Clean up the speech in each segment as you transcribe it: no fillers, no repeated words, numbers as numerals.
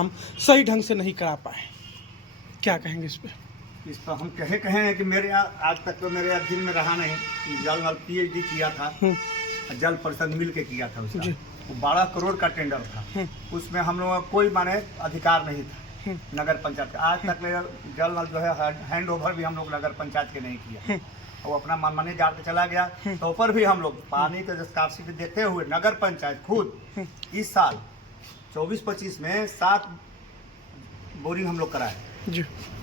काम सही ढंग से नहीं करा पाए, क्या कहेंगे इस पर? इस पर हम कहे कि मेरे यहाँ आज तक तो मेरे यहाँ दिल में रहा नहीं। जल नल PhD किया था, जल परिषद मिल के किया था उसका, वो 12 करोड़ का टेंडर था, उसमें हम लोगों का कोई माने अधिकार नहीं था नगर पंचायत का। आज तक जल नल जो है हैंड ओवर भी हम लोग नगर पंचायत के नहीं किया, वो अपना मनमानी गाड़ के चला गया। तो ऊपर भी हम लोग पानी के स्कार्सिटी देखते हुए नगर पंचायत खुद इस साल 24-25 में 7 बोरिंग हम लोग कराए,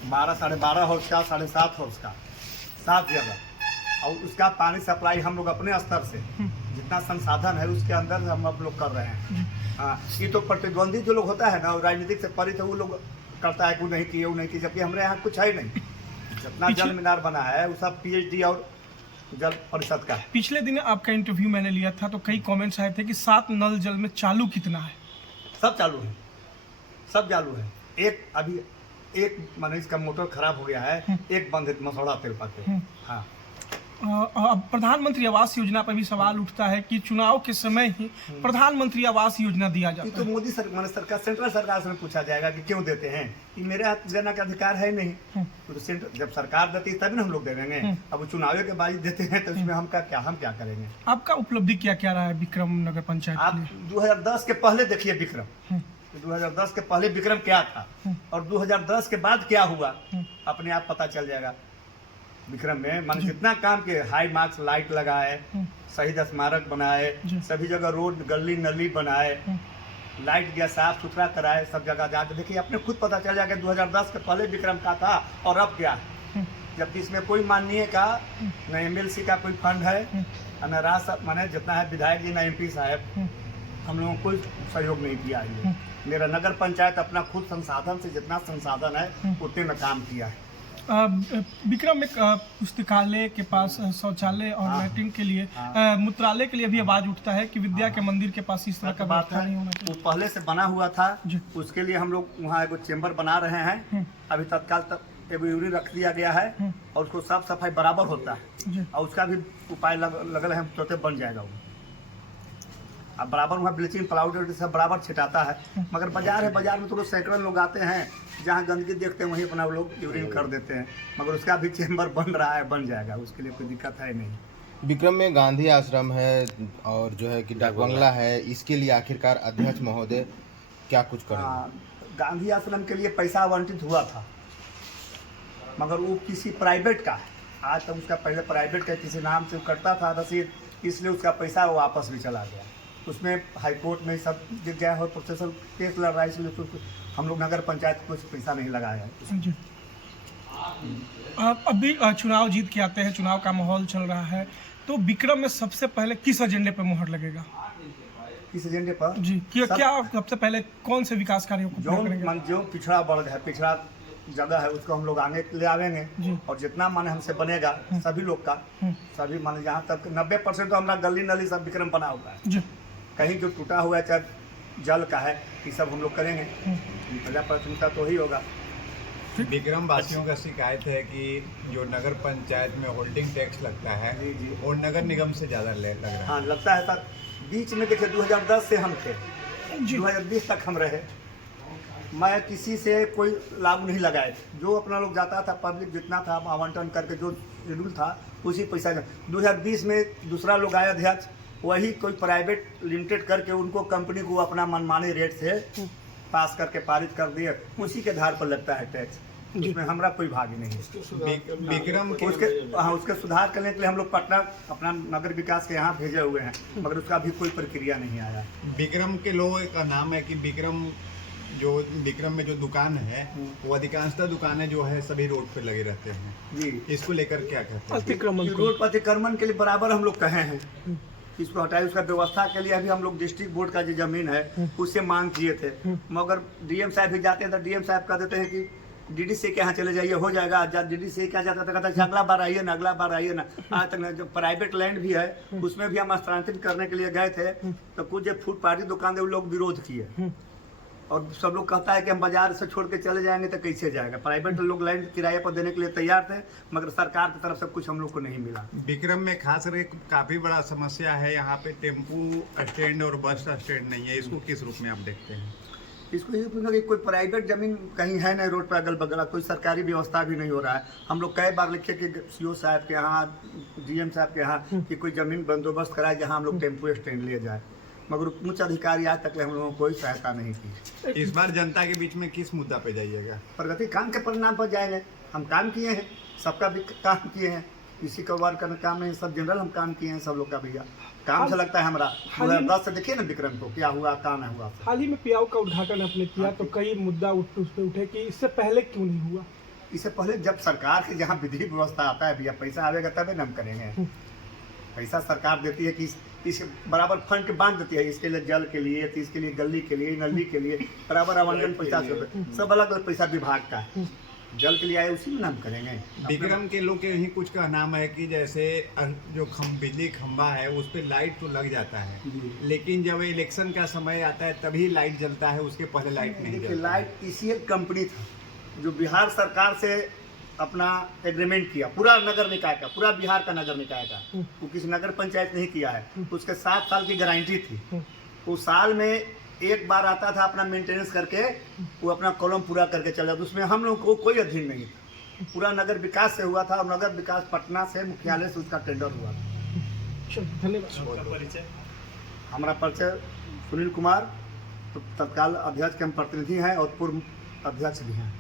12 साढ़े 12 हॉर्स का, 7.5 हॉर्स का, 7 जगह। और उसका पानी सप्लाई हम लोग अपने स्तर से जितना संसाधन है उसके अंदर हम लोग कर रहे हैं। हाँ, ये तो प्रतिद्वंदी जो लोग होता है ना, राजनीतिक से परित वो लोग करता है कि वो नहीं किए, वो नहीं किए, जबकि हमारे यहाँ कुछ है नहीं। जितना जल मीनार बना है वो सब PhD और जल परिषद का है। पिछले दिन आपका इंटरव्यू मैंने लिया था तो कई कमेंट्स आए थे कि 7 नल जल में चालू कितना है? सब चालू है, सब चालू है। एक माने इसका मोटर खराब हो गया है, एक बंद है मसौड़ा तेल पाते। हाँ, अब प्रधानमंत्री आवास योजना पर भी सवाल उठता है कि चुनाव के समय ही प्रधानमंत्री आवास योजना दिया जाता है। तो मोदी सरकार सेंट्रल सरकार से पूछा जाएगा कि क्यों देते हैं, कि मेरे हाथ देने का अधिकार है नहीं। तो सेंट्रल जब सरकार देती है तभी ना हम लोग देंगे। अब वो चुनाव के बाद देते हैं तो इसमें हम क्या करेंगे? आपका उपलब्धि क्या क्या रहा है विक्रम नगर पंचायत? आप 2010 के पहले देखिए विक्रम, 2010 के पहले विक्रम क्या था और 2010 के बाद क्या हुआ, अपने आप पता चल जाएगा। विक्रम में मान जितना काम के हाई मार्क्स लाइट लगाए, शहीद स्मारक बनाए, सभी जगह रोड गली नली बनाए, लाइट गया साफ सुथरा कराए, सब जगह जाके देखिए, अपने खुद पता चल जाएगा 2010 के पहले विक्रम का था और अब क्या है। जबकि इसमें कोई माननीय का न MLC का कोई फंड है, न राज माने जितना है विधायक जी, न MP साहब, हम लोगों को कोई सहयोग नहीं किया है। मेरा नगर पंचायत अपना खुद संसाधन से जितना संसाधन है उतने में काम किया है। विक्रम में पुस्तकालय के पास शौचालय और लैट्रिन के लिए, मूत्रालय के लिए भी आवाज उठता है कि विद्या के मंदिर के पास इस तरह का बात नहीं होना चाहिए। वो पहले से बना हुआ था, उसके लिए हम लोग वहाँ एगो चेम्बर बना रहे हैं। अभी तत्काल तक एगो यूरिन रख दिया गया है और उसको साफ सफाई बराबर होता है और उसका भी उपाय लगल है, तुरंत बन जाएगा वो। अब बराबर वहाँ ब्लीचिंग पाउडर सब बराबर छिटाता है। मगर बाजार है, बाजार में तो सैकड़ों लोग आते हैं, जहाँ गंदगी देखते हैं वहीं अपना लोग यूरिन कर देते हैं। मगर उसका भी चेम्बर बन रहा है, बन जाएगा, उसके लिए कोई दिक्कत है नहीं। विक्रम में गांधी आश्रम है और जो है कि डाक बंगला है, इसके लिए आखिरकार अध्यक्ष महोदय क्या कुछ करेंगे? गांधी आश्रम के लिए पैसा आवंटित हुआ था, मगर वो किसी प्राइवेट का है। आज तक उसका पहले प्राइवेट का किसी नाम से करता था रसीद, इसलिए उसका पैसा वो वापस भी चला गया। उसमें हाईकोर्ट में सब गिर गया और प्रोसेसर केस लड़ रहा है, इसलिए तो हम लोग नगर पंचायत कुछ पैसा नहीं लगाया है। अभी चुनाव जीत के आते हैं, चुनाव का माहौल चल रहा है, तो विक्रम में सबसे पहले किस एजेंडे पर मुहर लगेगा? किस एजेंडे पर जी, क्या सबसे पहले कौन से विकास कार्यों को जो पिछड़ा वर्ग है, पिछड़ा जगह है, उसको हम लोग आगे ले आवेंगे और जितना माने हमसे बनेगा सभी लोग का, सभी माने जहाँ तक 90% तो हमारा गली नली सब विक्रम बना हुआ है। कहीं जो टूटा हुआ है, चाहे जल का है, ये सब हम लोग करेंगे। पहला प्राथमिकता तो ही होगा। विक्रम वासियों का शिकायत है कि जो नगर पंचायत में होल्डिंग टैक्स लगता है और नगर निगम से ज़्यादा लग रहा है। हाँ, लगता है सर। बीच में देखिए 2010 से हम थे, 2020 तक हम रहे, मैं किसी से कोई लाभ नहीं लगाए। जो अपना लोग जाता था, पब्लिक जितना था आवंटन करके जो शेड्यूल था उसी पैसा। 2020 में दूसरा लोग आया अध्यक्ष, वही कोई प्राइवेट लिमिटेड करके उनको कंपनी को अपना मनमानी रेट से पास करके पारित कर दिए, उसी के आधार पर लगता है टैक्स। उसमें हमारा कोई भाग ही नहीं है। विक्रम उसके सुधार करने के लिए हम लोग पटना अपना नगर विकास के यहाँ भेजे हुए हैं, मगर उसका भी कोई प्रक्रिया नहीं आया। विक्रम के लोगों का नाम है कि विक्रम में जो दुकान है वो अधिकांशतः दुकानें जो है सभी रोड पे लगे रहते हैं जी। इसको लेकर क्या कहते हैं? रोड पर अतिक्रमण के लिए बराबर हम लोग कहे हैं, इसको हटाए। उसका व्यवस्था के लिए अभी हम लोग डिस्ट्रिक्ट बोर्ड का जो जमीन है उससे मांग किए थे, मगर DM साहब भी जाते हैं तो DM साहब कह देते हैं कि DDC के यहाँ चले जाइए, हो जाएगा। DDC क्या जाता था, कहता है अगला बार आइए ना, अगला बार आइए ना। आज तक जो प्राइवेट लैंड भी है उसमें भी हम स्थानांतरित करने के लिए गए थे, तो कुछ जो फूड पार्टी दुकान थे वो लोग विरोध किए और सब लोग कहता है कि हम बाजार से छोड़ के चले जाएंगे तो कैसे जाएगा। प्राइवेट लोग लैंड किराए पर देने के लिए तैयार थे, मगर सरकार की तरफ से कुछ हम लोग को नहीं मिला। विक्रम में खास एक काफी बड़ा समस्या है, यहाँ पे टेम्पू स्टैंड और बस स्टैंड नहीं है, इसको किस रूप में आप देखते हैं? इसको ये पूछना कि कोई प्राइवेट जमीन कहीं है नहीं रोड पर अगल बगल, कोई सरकारी व्यवस्था भी नहीं हो रहा है। हम लोग कई बार लिखे कि सीओ साहब के यहाँ, डीएम साहब के यहाँ कि कोई जमीन बंदोबस्त कराए जहाँ हम लोग टेम्पो स्टैंड लिए जाए, मगर उच्च अधिकारी आज तक हम लोगों को कोई सहायता नहीं की। इस बार जनता के बीच में किस मुद्दा पे जाइएगा? प्रगति काम के परिणाम पर जाएंगे। हम काम किए हैं, सबका भी काम किए हैं, किसी का वार्ड का काम नहीं, सब जनरल हम काम किए हैं सब लोग का। भैया काम से लगता है हमारा 2010 से देखिए ना विक्रम को क्या हुआ, काम है हुआ। हाल ही में पियाऊ का उद्घाटन आपने किया तो कई मुद्दा उस पे उठे कि इससे पहले क्यों नहीं हुआ? इससे पहले जब सरकार के जहाँ विधि व्यवस्था आता है भैया, पैसा आवेगा तभी न हम करेंगे। पैसा सरकार देती है कि इस बराबर फंड के बांध देती है, इसके लिए जल के लिए, इसके लिए गली के लिए, नली के लिए बराबर आवंटन पैसा सब अलग अलग पैसा विभाग का है। जल के लिए आए उसी में नाम करेंगे। विक्रम के लोग के यही कुछ का नाम है कि जैसे जो बिजली खंभा है उस पर लाइट तो लग जाता है, लेकिन जब इलेक्शन का समय आता है तभी लाइट जलता है, उसके पहले लाइट नहीं जलता। लाइट इसी एक कंपनी था जो बिहार सरकार से अपना एग्रीमेंट किया, पूरा नगर निकाय का, पूरा बिहार का नगर निकाय का, वो किसी नगर पंचायत नहीं किया है। उसके 7 साल की गारंटी थी। वो साल में एक बार आता था अपना मेंटेनेंस करके, वो अपना कॉलम पूरा करके चल जाता। उसमें हम लोग को कोई अधीन नहीं था, पूरा नगर विकास से हुआ था और नगर विकास पटना से मुख्यालय से उसका टेंडर हुआ था। धन्यवाद। हमारा परिचय सुनील कुमार, तो तत्काल अध्यक्ष के हम प्रतिनिधि हैं और पूर्व अध्यक्ष भी हैं।